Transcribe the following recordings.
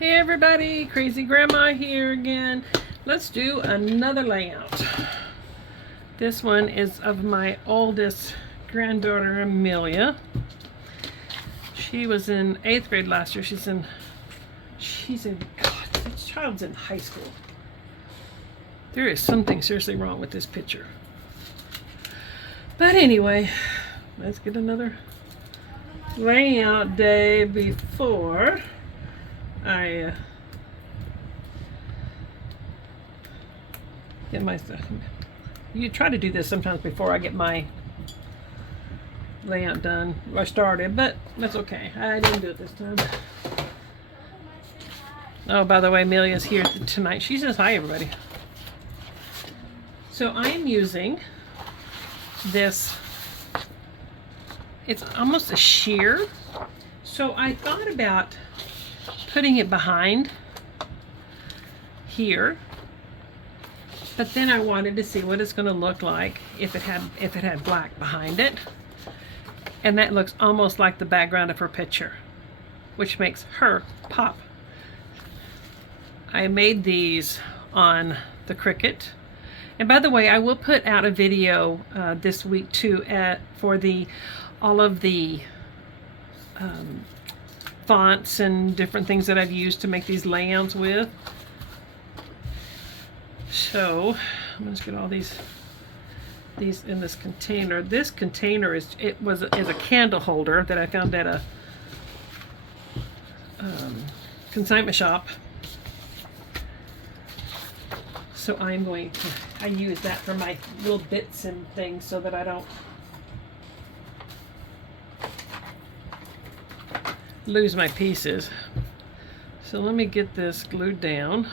Hey everybody, Crazy Grandma here again. Let's do another layout. This one is of my oldest granddaughter, Amelia. She was in 8th grade last year. She's in, God, this child's in high school. There is something seriously wrong with this picture. But anyway, let's get another layout day before I get my stuff. You try to do this sometimes before I get my layout done or started, but that's okay. I didn't do it this time. Oh, by the way, Amelia's here tonight. She says hi, everybody. So I am using this. It's almost a sheer. So I thought about putting it behind here, but then I wanted to see what it's going to look like if it had black behind it, and that looks almost like the background of her picture, which makes her pop. I made these on the Cricut, and by the way, I will put out a video this week too for all of the fonts and different things that I've used to make these layouts with. So I'm going to get all these in this container. This container is a candle holder that I found at a consignment shop. So I use that for my little bits and things so that I don't lose my pieces. So let me get this glued down.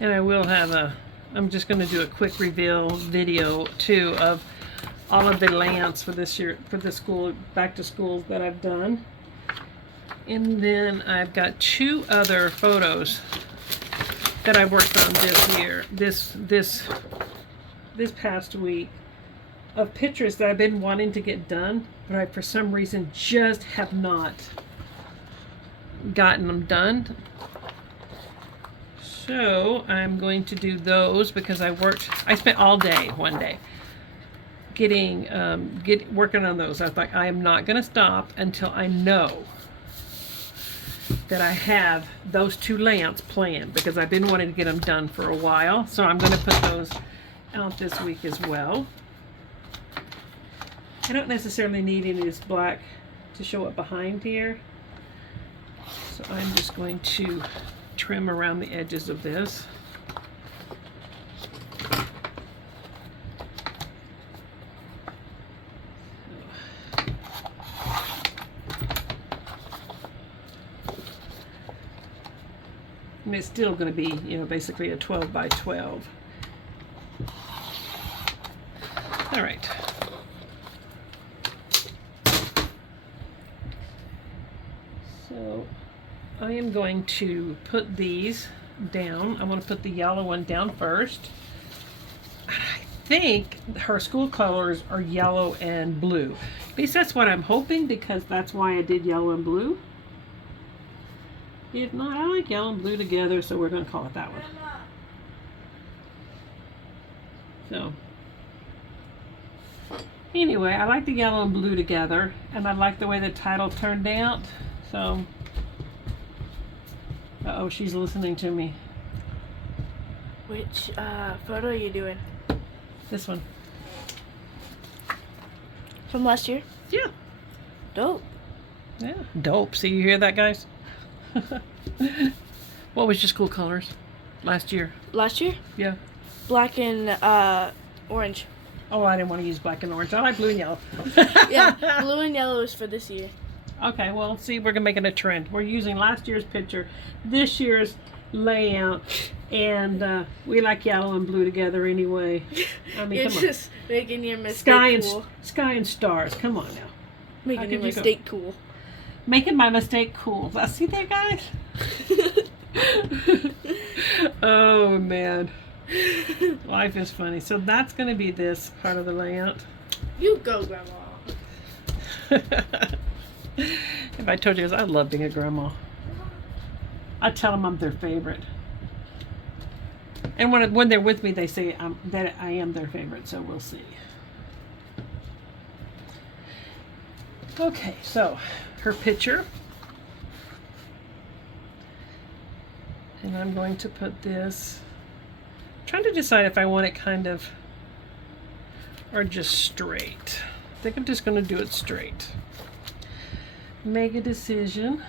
And I will have I'm just going to do a quick reveal video too of all of the layouts for this year, for the school, back to school that I've done. And then I've got 2 other photos that I worked on this year, this past week, of pictures that I've been wanting to get done, but I for some reason just have not gotten them done. So I'm going to do those because I spent all day one day working on those. I was like, I am not going to stop until I know that I have those 2 layouts planned, because I've been wanting to get them done for a while. So I'm going to put those out this week as well. I don't necessarily need any of this black to show up behind here, so I'm just going to trim around the edges of this. And it's still going to be, basically a 12 by 12. All right. So I am going to put these down. I want to put the yellow one down first. I think her school colors are yellow and blue. At least that's what I'm hoping, because that's why I did yellow and blue. If not, I like yellow and blue together, so we're going to call it that one. So, anyway, I like the yellow and blue together, and I like the way the title turned out. So, uh-oh, she's listening to me. Which photo are you doing? This one. From last year? Yeah. Dope. Yeah. Dope. See, you hear that, guys? What was your school colors last year? Last year? Yeah. Black and orange. Oh, I didn't want to use black and orange. I like blue and yellow. Yeah, blue and yellow is for this year. Okay, well, see, we're going to make it a trend. We're using last year's picture, this year's layout, and we like yellow and blue together anyway. I mean, You're come just making your mistake cool. Sky and stars. Come on now. Making your mistake cool. Making my mistake cool. See there, guys? Oh, man. Life is funny. So that's going to be this part of the layout. You go, Grandma. If I told you, I love being a grandma. I tell them I'm their favorite. And when they're with me, they say that I am their favorite, so we'll see. Okay, so her picture. And I'm going to put this, trying to decide if I want it kind of, or just straight. I think I'm just going to do it straight. Make a decision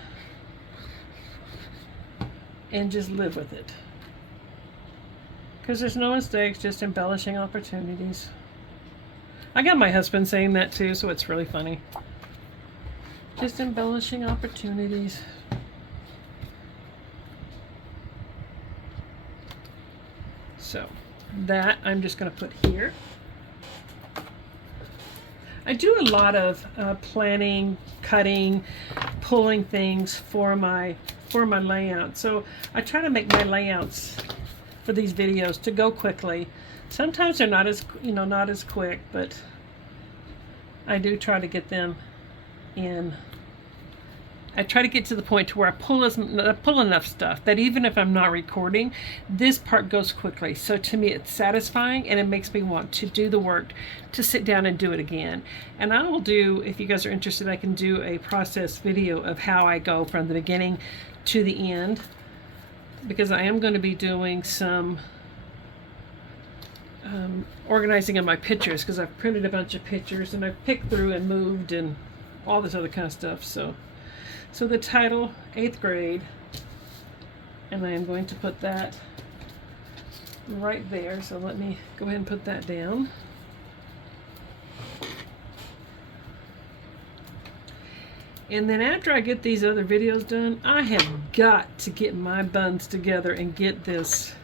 and just live with it. Because there's no mistakes, just embellishing opportunities. I got my husband saying that too, so it's really funny. Just embellishing opportunities. So that I'm just going to put here. I do a lot of planning, cutting, pulling things for my layout. So I try to make my layouts for these videos to go quickly. Sometimes they're not as quick, but I do try to get them in. I try to get to the point to where I pull enough stuff that even if I'm not recording, this part goes quickly. So to me, it's satisfying and it makes me want to do the work, to sit down and do it again. And I will do, if you guys are interested, I can do a process video of how I go from the beginning to the end, because I am going to be doing some organizing of my pictures, because I've printed a bunch of pictures and I've picked through and moved and all this other kind of stuff. So the title, 8th grade, and I am going to put that right there. So let me go ahead and put that down. And then after I get these other videos done, I have got to get my buns together and get this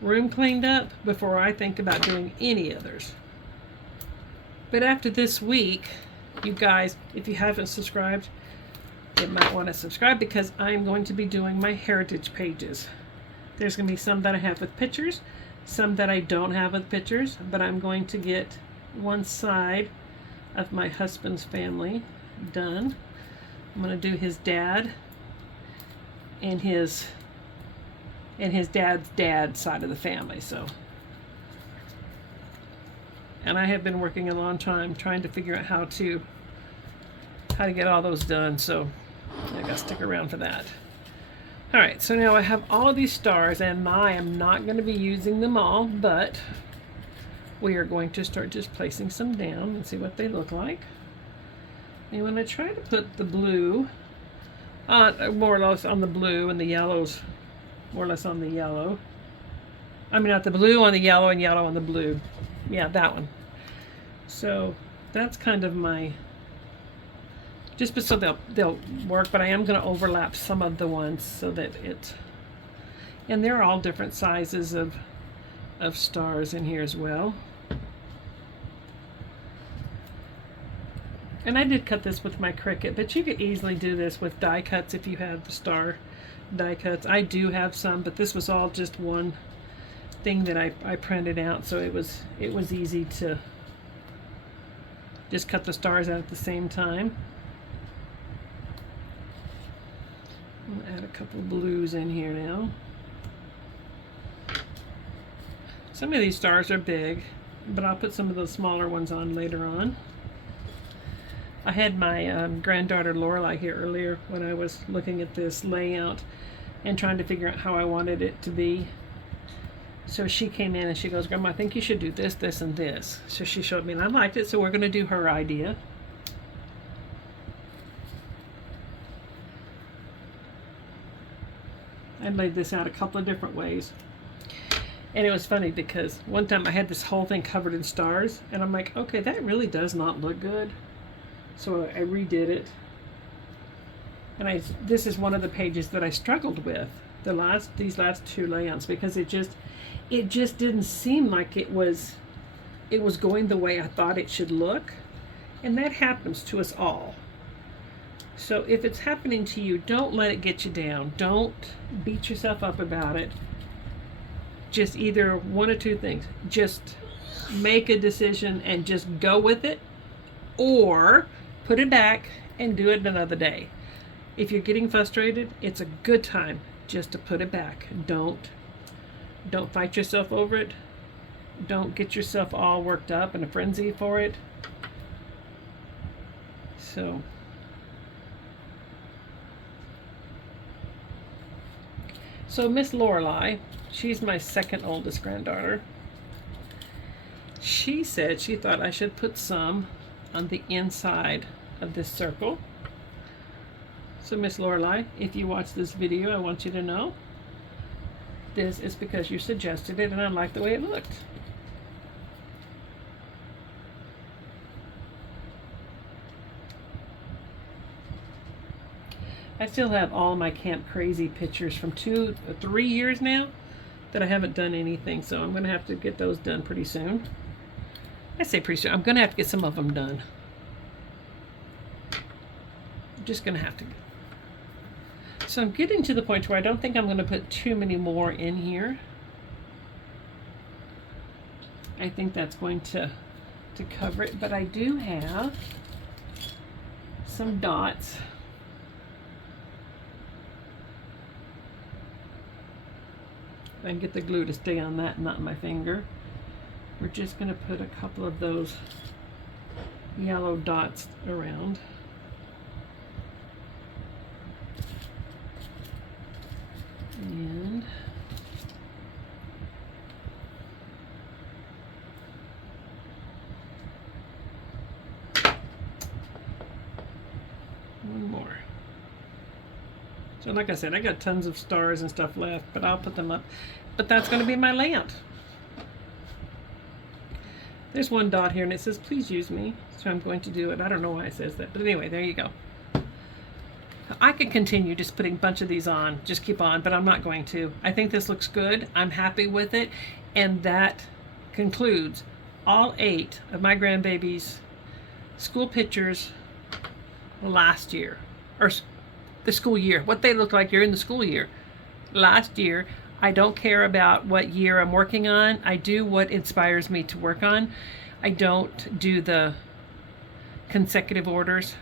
room cleaned up before I think about doing any others. But after this week, you guys, if you haven't subscribed, you might want to subscribe, because I'm going to be doing my heritage pages. There's going to be some that I have with pictures, some that I don't have with pictures, but I'm going to get one side of my husband's family done. I'm going to do his dad and his dad's dad side of the family. So, and I have been working a long time trying to figure out how to get all those done, so I gotta stick around for that. Alright, so now I have all of these stars, and I am not going to be using them all, but we are going to start just placing some down and see what they look like. And when I try to put the blue more or less on the blue, and the yellows more or less on the yellow, I mean not the blue on the yellow and yellow on the blue, yeah, that one. So that's kind of my, just so they'll work, but I am going to overlap some of the ones so that it, and they're all different sizes of stars in here as well. And I did cut this with my Cricut, but you could easily do this with die cuts if you have the star die cuts. I do have some, but this was all just one thing that I printed out, so it was easy to just cut the stars out at the same time. I'll add a couple blues in here now. Some of these stars are big, but I'll put some of those smaller ones on later on. I had my granddaughter Lorelai here earlier when I was looking at this layout and trying to figure out how I wanted it to be. So she came in and she goes, "Grandma, I think you should do this, this, and this." So she showed me and I liked it, so we're going to do her idea. I laid this out a couple of different ways. And it was funny because one time I had this whole thing covered in stars and I'm like, okay, that really does not look good. So I redid it. And this is one of the pages that I struggled with, these last two layouts, because it just didn't seem like it was going the way I thought it should look. And that happens to us all. So if it's happening to you, don't let it get you down. Don't beat yourself up about it. just either one or two things. Just make a decision and just go with it, or put it back and do it another day. If you're getting frustrated, it's a good time just to put it back. Don't fight yourself over it. Don't get yourself all worked up in a frenzy for it. So Miss Lorelei, she's my second oldest granddaughter. She said she thought I should put some on the inside of this circle. So Miss Lorelei, if you watch this video, I want you to know this is because you suggested it and I like the way it looked. I still have all my Camp Crazy pictures from 2 or 3 years now that I haven't done anything, so I'm going to have to get those done pretty soon. I say pretty soon. I'm going to have to get some of them done. I'm just going to have to. So I'm getting to the point where I don't think I'm going to put too many more in here. I think that's going to cover it, but I do have some dots. I can get the glue to stay on that, not my finger. We're just going to put a couple of those yellow dots around. And one more. So like I said, I got tons of stars and stuff left, but I'll put them up. But that's going to be my layout. There's one dot here and it says, please use me. So I'm going to do it. I don't know why it says that. But anyway, there you go. I could continue just putting a bunch of these on. Just keep on, but I'm not going to. I think this looks good. I'm happy with it. And that concludes all 8 of my grandbabies' school pictures last year. Or the school year, what they look like during the school year. Last year, I don't care about what year I'm working on. I do what inspires me to work on. I don't do the consecutive orders.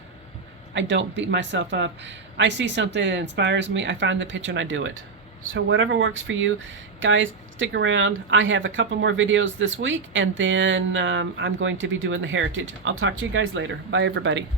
I don't beat myself up. I see something that inspires me, I find the picture and I do it. So whatever works for you. Guys, stick around. I have a couple more videos this week and then I'm going to be doing the heritage. I'll talk to you guys later. Bye everybody.